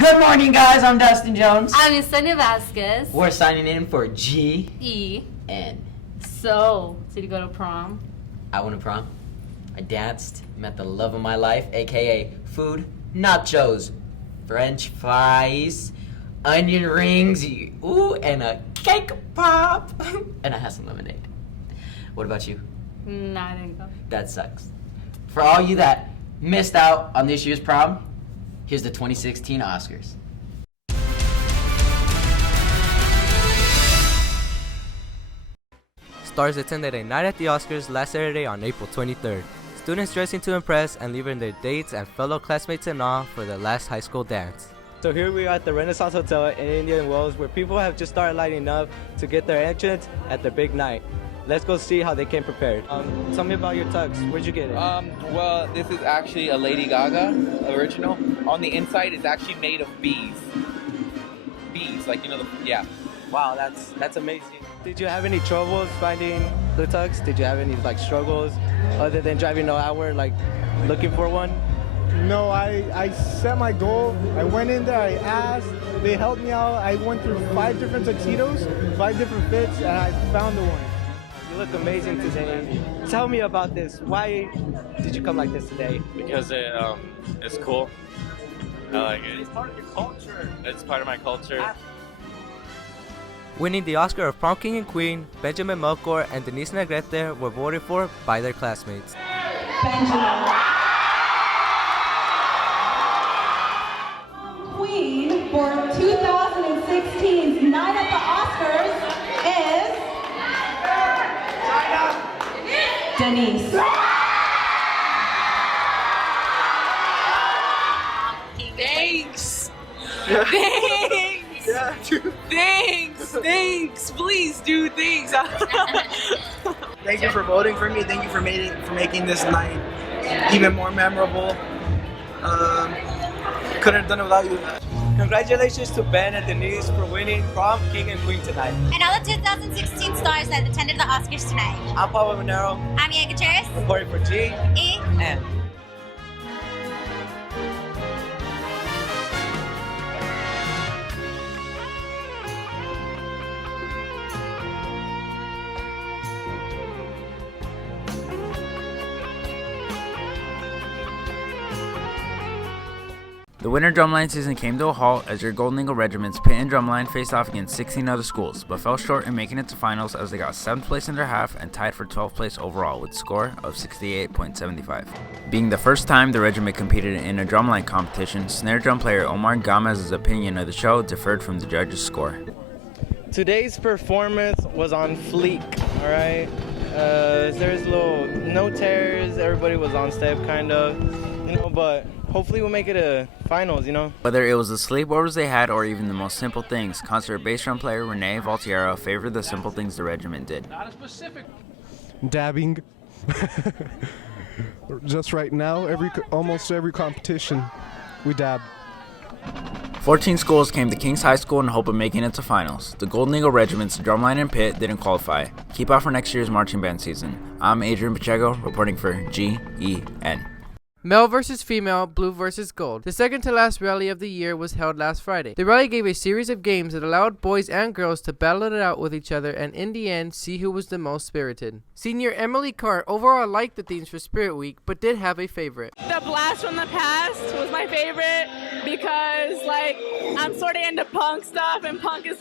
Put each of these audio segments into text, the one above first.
Good morning, guys. I'm Dustin Jones. I'm Yesenia Vasquez. We're signing in for G E. N. So, did you go to prom? I went to prom. I danced, met the love of my life, aka food, nachos, French fries, onion rings, ooh, and a cake pop. And I had some lemonade. What about you? No, I didn't go. That sucks. For all you that missed out on this year's prom, here's the 2016 Oscars. Stars attended a night at the Oscars last Saturday on April 23rd. Students dressing to impress and leaving their dates and fellow classmates in awe for their last high school dance. So here we are at the Renaissance Hotel in Indian Wells, where people have just started lining up to get their entrance at their big night. Let's go see how they came prepared. Tell me about your tux. Where'd you get it? Well, this is actually a Lady Gaga original. On the inside, it's actually made of bees. Bees, like, you know, yeah. Wow, that's amazing. Did you have any troubles finding the tux? Did you have any struggles other than driving an hour looking for one? No, I set my goal. I went in there, I asked, they helped me out. I went through 5 different tuxedos, 5 different fits, and I found the one. You look amazing today. Tell me about this. Why did you come like this today? Because it's cool. I like it. It's part of your culture. It's part of my culture. Winning the Oscar of Prom King and Queen, Benjamin Melchor and Denise Negrete were voted for by their classmates. Benjamin. Queen for 2016's Night at the Oscars is Denise. Thanks. Thanks. Please do things. Thank you for voting for me. Thank you for making this night even more memorable. Couldn't have done it without you. Congratulations to Ben and Denise for winning Prom King and Queen tonight. And all the 2016 stars that attended the Oscars tonight. I'm Pablo Monero. I'm Ian Gutierrez. Reporting for G E N. The winter drumline season came to a halt as your Golden Eagle regiments Pitt and Drumline faced off against 16 other schools, but fell short in making it to finals as they got 7th place in their half and tied for 12th place overall with a score of 68.75. Being the first time the regiment competed in a drumline competition, snare drum player Omar Gamez's opinion of the show differed from the judges' score. Today's performance was on fleek, alright? There's no tears, everybody was on step kind of, but hopefully we'll make it to finals, Whether it was the sleepovers they had or even the most simple things, concert bass drum player Renee Valtiero favored the simple things the regiment did. Not a specific. Dabbing. Just right now, almost every competition, we dab. 14 schools came to King's High School in hope of making it to finals. The Golden Eagle regiments Drumline and Pitt didn't qualify. Keep out for next year's marching band season. I'm Adrian Pacheco, reporting for GEN. Male versus female, blue versus gold. The second to last rally of the year was held last Friday. The rally gave a series of games that allowed boys and girls to battle it out with each other and in the end see who was the most spirited. Senior Emily Cart overall liked the themes for Spirit Week but did have a favorite. The Blast from the Past was my favorite because I'm sort of into punk stuff and punk is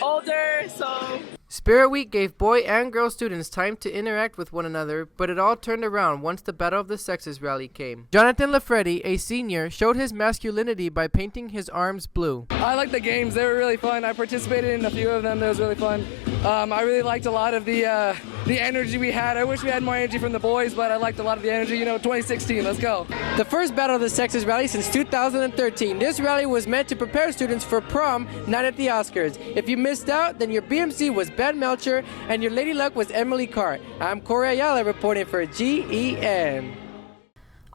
older, so... Spirit Week gave boy and girl students time to interact with one another, but it all turned around once the Battle of the Sexes rally came. Jonathan Lafreddy, a senior, showed his masculinity by painting his arms blue. I liked the games. They were really fun. I participated in a few of them. That was really fun. I really liked a lot of the energy we had. I wish we had more energy from the boys, but I liked a lot of the energy. 2016, let's go. The first Battle of the Sexes rally since 2013. This rally was meant to prepare students for prom night at the Oscars. If you missed out, then your BMC was Ben Melcher and your Lady Luck was Emily Cart. I'm Corey Ayala reporting for GEN.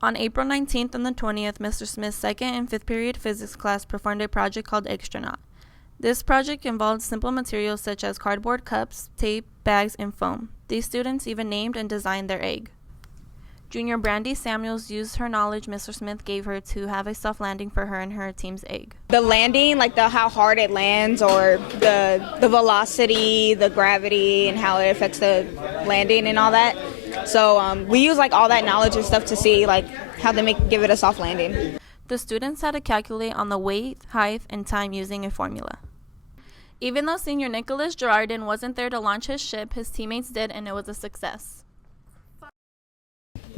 On April 19th and the 20th, Mr. Smith's 2nd and 5th period physics class performed a project called Extranaut. This project involved simple materials such as cardboard cups, tape, bags, and foam. These students even named and designed their egg. Junior Brandy Samuels used her knowledge Mr. Smith gave her to have a soft landing for her and her team's egg. The landing, like how hard it lands, or the velocity, the gravity, and how it affects the landing and all that. So we use like all that knowledge and stuff to see like how they give it a soft landing. The students had to calculate on the weight, height, and time using a formula. Even though senior Nicholas Girardin wasn't there to launch his ship, his teammates did, and it was a success.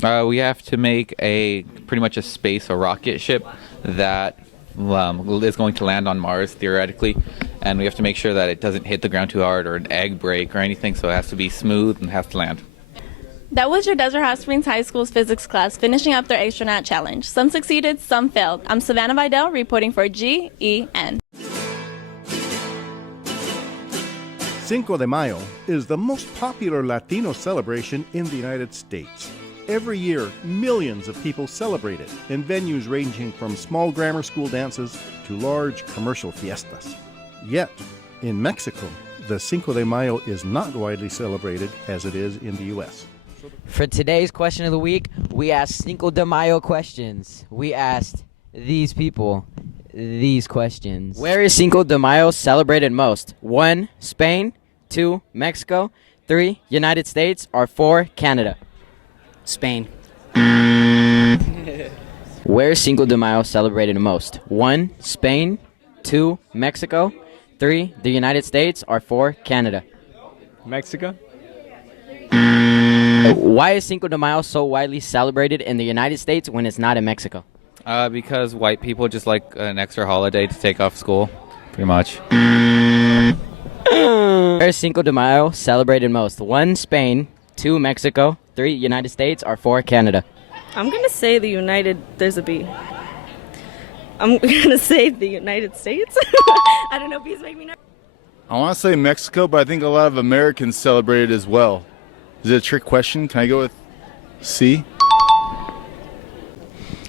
We have to make pretty much a rocket ship that is going to land on Mars theoretically, and we have to make sure that it doesn't hit the ground too hard or an egg break or anything, so it has to be smooth and has to land. That was your Desert Hot Springs High School's physics class finishing up their astronaut challenge. Some succeeded, some failed. I'm Savannah Vidal reporting for GEN. Cinco de Mayo is the most popular Latino celebration in the United States. Every year, millions of people celebrate it in venues ranging from small grammar school dances to large commercial fiestas. Yet, in Mexico, the Cinco de Mayo is not widely celebrated as it is in the U.S. For today's question of the week, we asked Cinco de Mayo questions. We asked these people these questions. Where is Cinco de Mayo celebrated most? 1. Spain. 2. Mexico. 3. United States. Or 4. Canada. Spain. Where is Cinco de Mayo celebrated most? 1. Spain. 2. Mexico. 3. The United States. Or 4. Canada. Mexico. Why is Cinco de Mayo so widely celebrated in the United States when it's not in Mexico? Because white people just like an extra holiday to take off school, pretty much. Where is Cinco de Mayo celebrated most? 1. Spain. 2. Mexico. 3. United States. Or 4. Canada. I'm going to say there's a B. I'm going to say the United States. I don't know, B's make me nervous. I want to say Mexico, but I think a lot of Americans celebrate it as well. Is it a trick question? Can I go with C?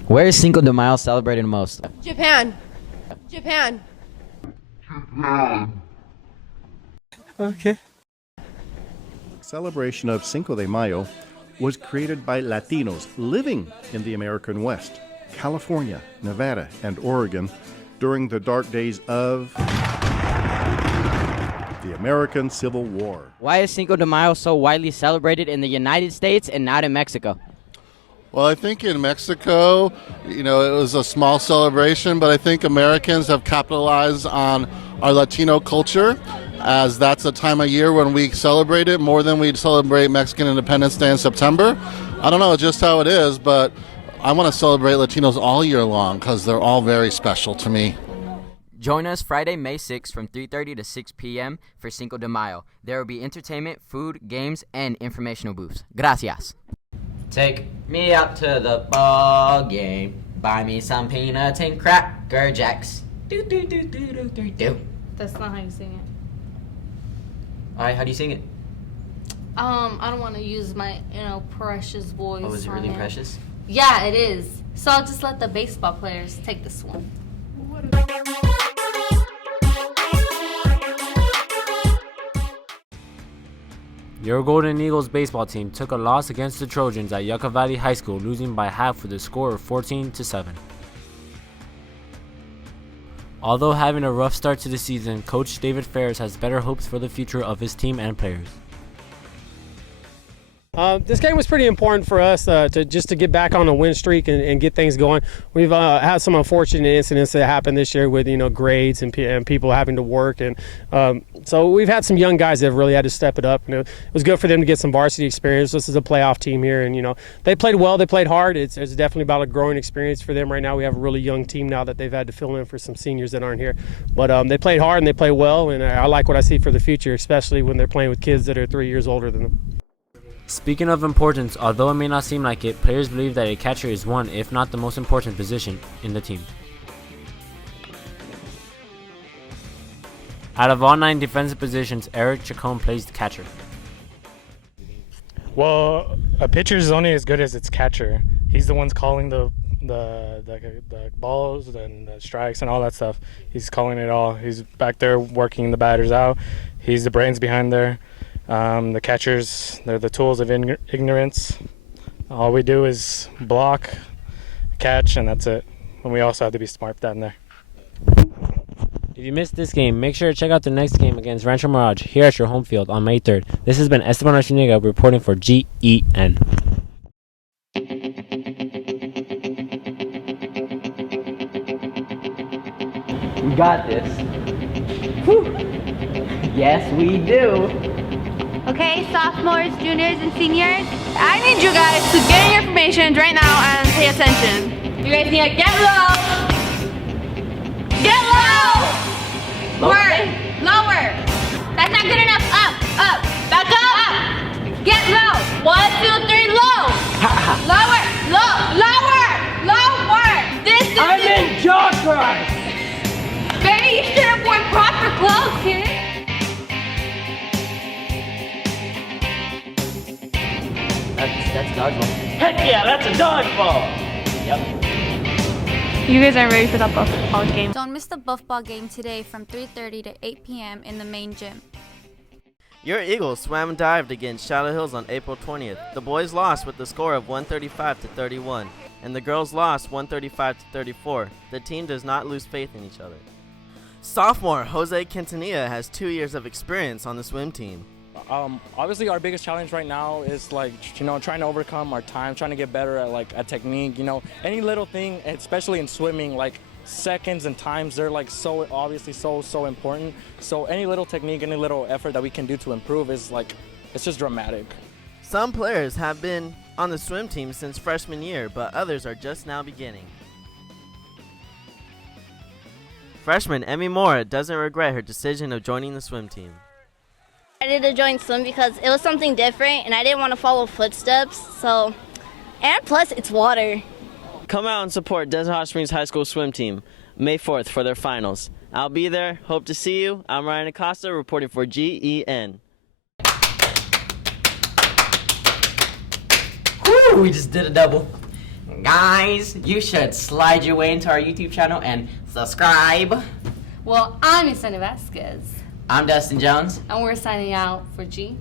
Where is Cinco de Mayo celebrated most? Japan. Japan. Okay. Celebration of Cinco de Mayo was created by Latinos living in the American West, California, Nevada, and Oregon during the dark days of the American Civil War. Why is Cinco de Mayo so widely celebrated in the United States and not in Mexico? Well, I think in Mexico, it was a small celebration, but I think Americans have capitalized on our Latino culture, as that's a time of year when we celebrate it more than we celebrate Mexican Independence Day in September. I don't know just how it is, but I want to celebrate Latinos all year long because they're all very special to me. Join us Friday, May 6th from 3:30 to 6 p.m. for Cinco de Mayo. There will be entertainment, food, games, and informational booths. Gracias. Take me out to the ball game. Buy me some peanuts and Cracker Jacks. Do, do, do, do, do, do, do. That's not how you sing it. Alright, how do you sing it? I don't want to use my, precious voice. Oh, is it really precious? Yeah, it is. So I'll just let the baseball players take this one. Your Golden Eagles baseball team took a loss against the Trojans at Yucca Valley High School, losing by half with a score of 14-7. Although having a rough start to the season, Coach David Ferris has better hopes for the future of his team and players. This game was pretty important for us to get back on a win streak and get things going. We've had some unfortunate incidents that happened this year with grades and people having to work, and so we've had some young guys that have really had to step it up. It was good for them to get some varsity experience. This is a playoff team here, and they played well, they played hard. It's definitely about a growing experience for them right now. We have a really young team now that they've had to fill in for some seniors that aren't here, but they played hard and they played well, and I like what I see for the future, especially when they're playing with kids that are 3 years older than them. Speaking of importance, although it may not seem like it, players believe that a catcher is one, if not the most important position in the team. Out of all 9 defensive positions, Eric Chacon plays the catcher. Well, a pitcher is only as good as its catcher. He's the one's calling the balls and the strikes and all that stuff. He's calling it all. He's back there working the batters out. He's the brains behind there. The catchers, they're the tools of ignorance. All we do is block, catch, and that's it. And we also have to be smart down there. If you missed this game, make sure to check out the next game against Rancho Mirage here at your home field on May 3rd. This has been Esteban Archiniga reporting for GEN. We got this. Whew. Yes, we do. Okay, sophomores, juniors, and seniors. I need you guys to get in your formations right now and pay attention. You guys need to get low. Get low! Lower. Lower. That's not good enough. Up. Up. Back up. Up. Get low. 1, 2, 3, low. Lower. Low. Lower. Lower. This is. I'm in jaw crush. Baby, you should have worn proper clothes, kid. That's dodgeball. Heck yeah, that's a dodgeball. Yep. You guys aren't ready for that buffball game. Don't miss the buffball game today from 3:30 to 8 p.m. in the main gym. Your Eagles swam and dived against Shadow Hills on April 20th. The boys lost with the score of 135 to 31, and the girls lost 135 to 34. The team does not lose faith in each other. Sophomore Jose Quintanilla has 2 years of experience on the swim team. Obviously our biggest challenge right now is trying to overcome our time, trying to get better at technique, any little thing, especially in swimming, seconds and times, they're so obviously so important. So any little technique, any little effort that we can do to improve is it's just dramatic. Some players have been on the swim team since freshman year, but others are just now beginning. Freshman Emmy Moore doesn't regret her decision of joining the swim team. I decided to join swim because it was something different and I didn't want to follow footsteps, and plus it's water. Come out and support Desert Hot Springs High School swim team May 4th for their finals. I'll be there. Hope to see you. I'm Ryan Acosta reporting for GEN. Woo, we just did a double. Guys, you should slide your way into our YouTube channel and subscribe. Well, I'm Yesenia Vasquez. I'm Dustin Jones. And we're signing out for GEN.